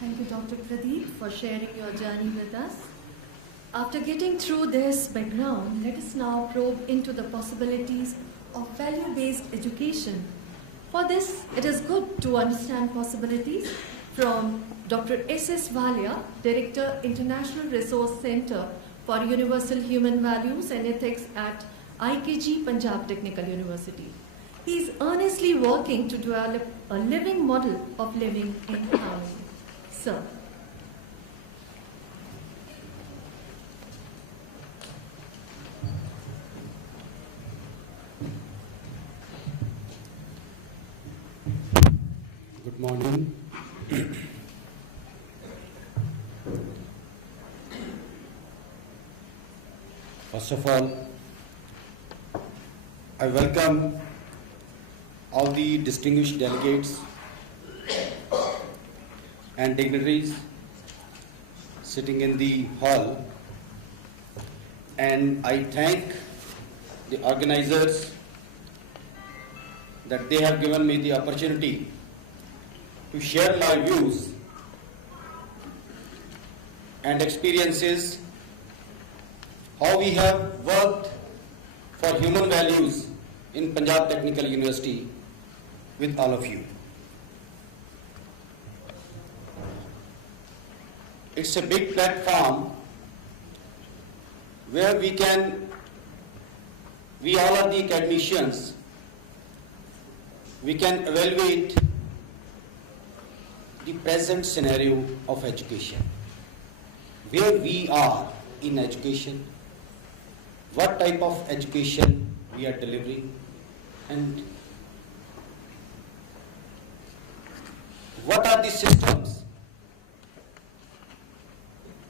Thank you, Dr. Pradeep, for sharing your journey with us. After getting through this background, let us now probe into the possibilities of value-based education. For this, it is good to understand possibilities from Dr. S.S. Valia, Director, International Resource Center for Universal Human Values and Ethics at ichvhe Punjab Technical University. He is earnestly working to develop a living model of living in harmony. Sir. Good morning. First of all, I welcome all the distinguished delegates and dignitaries sitting in the hall, and I thank the organizers that they have given me the opportunity to share my views and experiences, how we have worked for human values in Punjab Technical University with all of you. It's a big platform where we all are the academicians, we can evaluate the present scenario of education, where we are in education, what type of education we are delivering, and what are the systems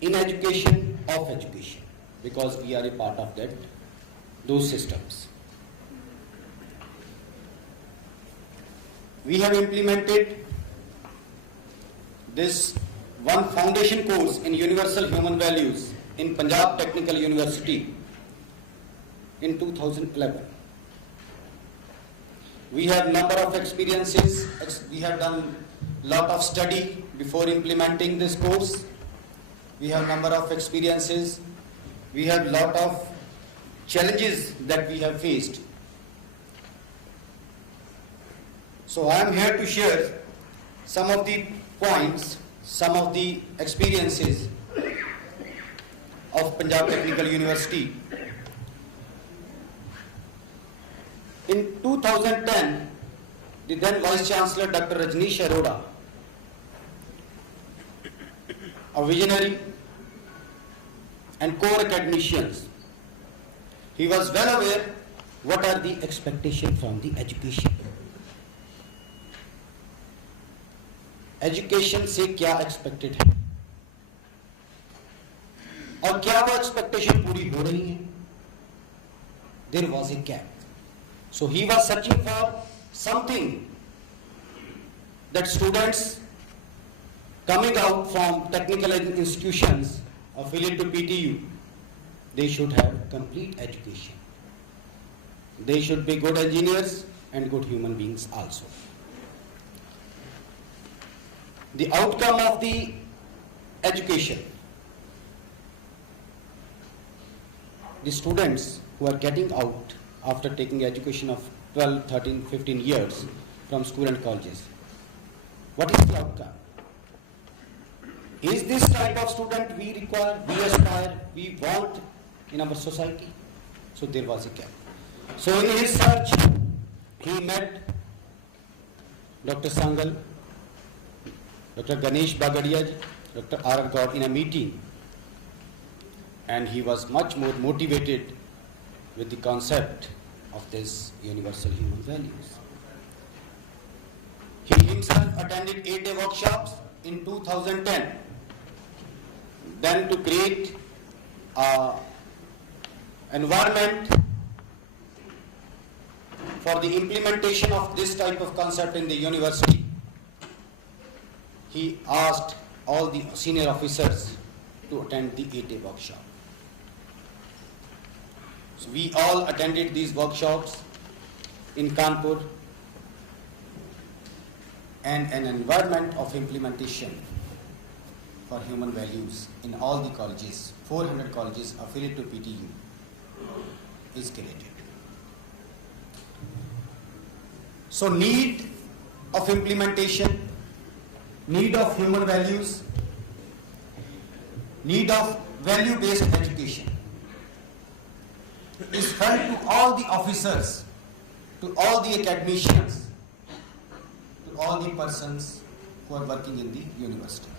in education of education, because we are a part of those systems. We have implemented this one foundation course in Universal Human Values in Punjab Technical University in 2011. We have number of experiences, we have done lot of study before implementing this course. We have number of experiences, we have lot of challenges that we have faced. So I am here to share some of the points, some of the experiences of Punjab Technical University. In 2010, the then Vice Chancellor Dr. Rajneesh Arora, a visionary and core academicians, he was well aware what are the expectations from the education. Education से क्या expected है और क्या वो expectation पूरी हो रही है. There was a gap, so he was searching for something that students coming out from technical institutions affiliated to PTU, they should have complete education. They should be good engineers and good human beings also. The outcome of the education, the students who are getting out after taking education of 12, 13, 15 years from school and colleges, what is the outcome? Is this type of student we require, we aspire, we want in our society? So there was a gap. So in his search, he met Dr. Sangal, Dr. Ganesh Bagadia, Dr. R. Gaur in a meeting, and he was much more motivated with the concept of this universal human values. He himself attended 8-day workshops in 2010, then to create an environment for the implementation of this type of concept in the university. He asked all the senior officers to attend the 8-day workshop. So we all attended these workshops in Kanpur, and an environment of implementation for human values in all the colleges, 400 colleges affiliated to PTU, is created. So need of implementation, need of human values, need of value-based education is felt to all the officers, to all the academicians, to all the persons who are working in the university.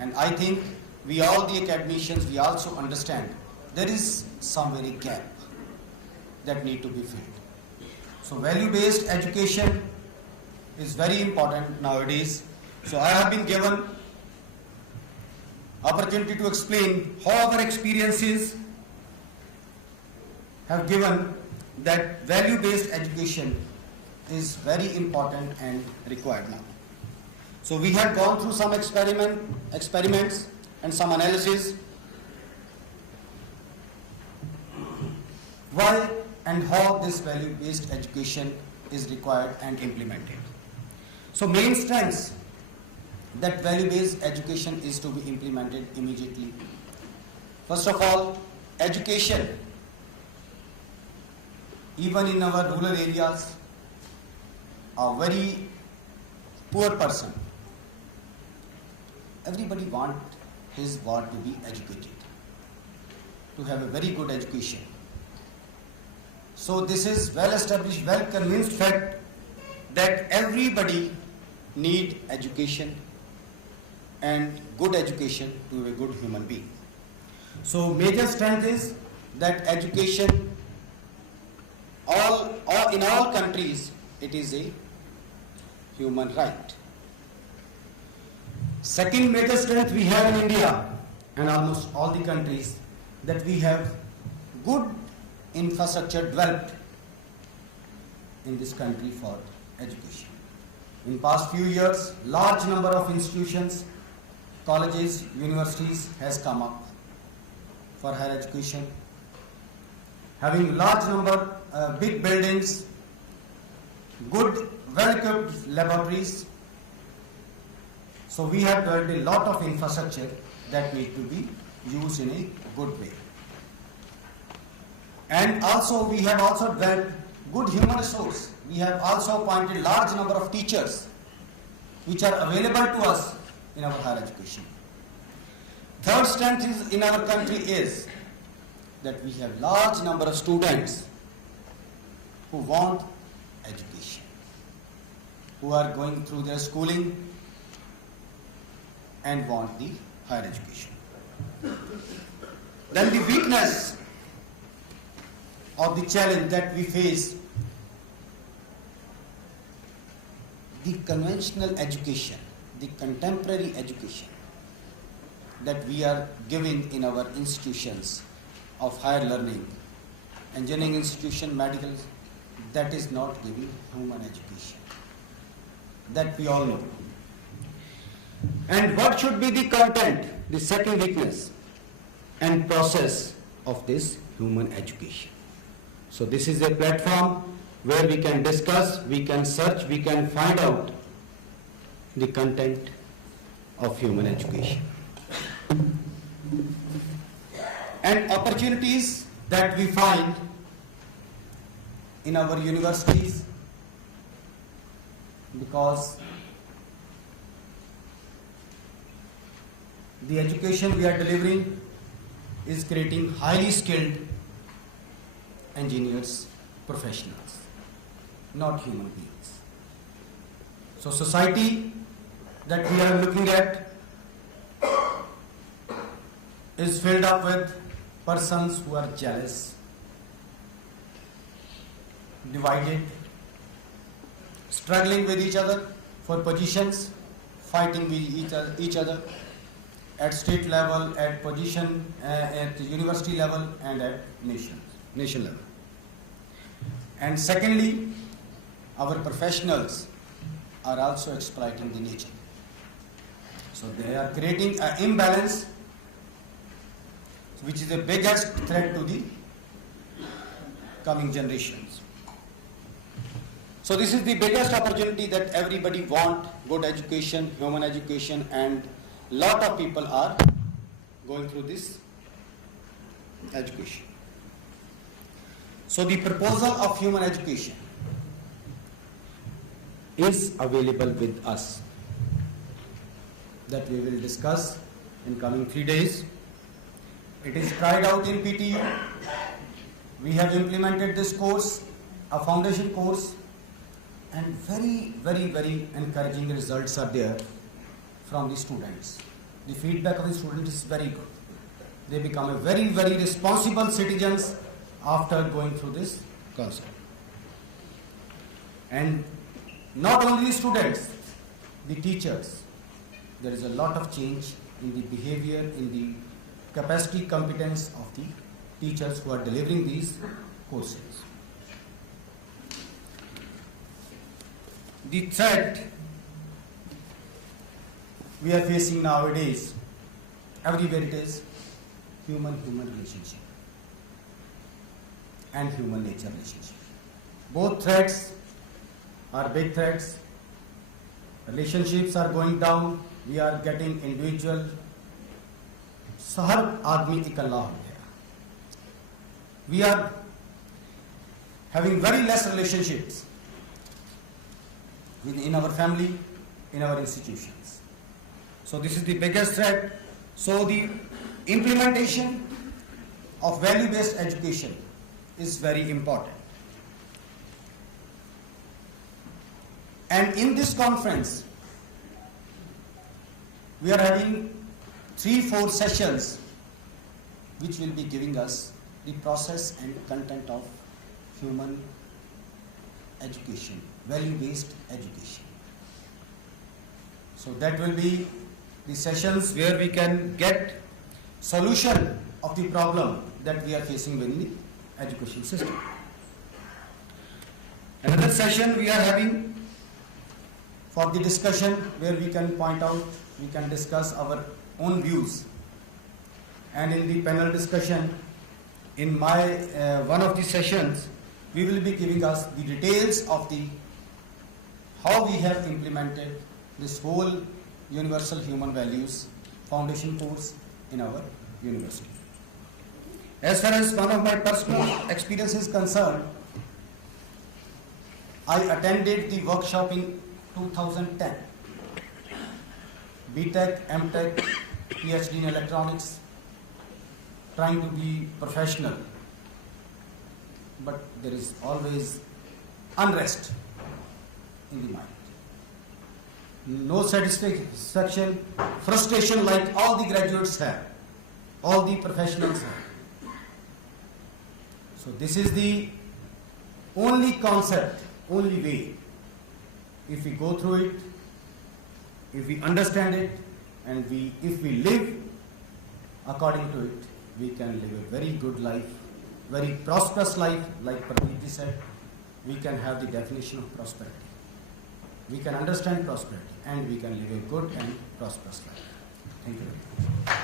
And I think we all the academicians, we also understand there is some very gap that need to be filled. So value-based education is very important nowadays. So I have been given opportunity to explain how our experiences have given that value-based education is very important and required now. So we have gone through some experiments and some analysis. Why and how this value-based education is required and implemented. So main strengths that value-based education is to be implemented immediately. First of all, education, even in our rural areas, a very poor person, everybody wants his ward to be educated, to have a very good education. So this is well established, well convinced fact that everybody need education and good education to be a good human being. So major strength is that education in all countries it is a human right. Second major strength we have in India and almost all the countries that we have good infrastructure developed in this country for education. In past few years, large number of institutions, colleges, universities has come up for higher education, having large number, big buildings, good, well-equipped laboratories. So we have developed a lot of infrastructure that need to be used in a good way. And also we have also developed good human resource. We have also appointed large number of teachers which are available to us in our higher education. Third strength is in our country is that we have large number of students who want education, who are going through their schooling and want the higher education. Then the weakness of the challenge that we face, the conventional education, the contemporary education that we are giving in our institutions of higher learning, engineering institution, medical, that is not giving human education. That we all know. And what should be the content, the second weakness and process of this human education? So this is a platform where we can discuss, we can search, we can find out the content of human education. And opportunities that we find in our universities, because the education we are delivering is creating highly skilled engineers, professionals, not human beings. So society that we are looking at is filled up with persons who are jealous, divided, struggling with each other for positions, fighting with each other at state level, at position, at university level, and at nation level. And secondly, our professionals are also exploiting the nature. So they are creating an imbalance, which is the biggest threat to the coming generations. So this is the biggest opportunity that everybody want, good education, human education, and lot of people are going through this education. So the proposal of human education is available with us, that we will discuss in coming 3 days. It is tried out in PTU. We have implemented this course, a foundation course, and very encouraging results are there from the students. The feedback of the students is very good. They become a very responsible citizens after going through this concept. And not only the students, the teachers, there is a lot of change in the behavior, in the capacity, competence of the teachers who are delivering these courses. The threat we are facing nowadays, everywhere it is, human relationship and human nature relationship. Both threats are big threats. Relationships are going down. We are getting individual. हर आदमी इकल्ला हो गया. We are having very less relationships in our family, in our institutions. So this is the biggest threat. So the implementation of value-based education is very important. And in this conference, we are having 3-4 sessions which will be giving us the process and content of human education, value-based education. So that will be the sessions where we can get solution of the problem that we are facing within the education system. Another session we are having for the discussion where we can point out, we can discuss our own views. And in the panel discussion, in my one of the sessions, we will be giving us the details of the how we have implemented this whole universal human values foundation course in our university. As far as one of my personal experiences is concerned, I attended the workshop in 2010. BTech, MTech, PhD in electronics, trying to be professional, but there is always unrest in the mind. No satisfaction, frustration like all the graduates have, all the professionals have. So this is the only concept, only way. If we go through it, if we understand it, and if we live according to it, we can live a very good life, very prosperous life, like Pradeep ji said. We can have the definition of prosperity. We can understand prosperity, and we can live a good and prosperous life. Thank you very much.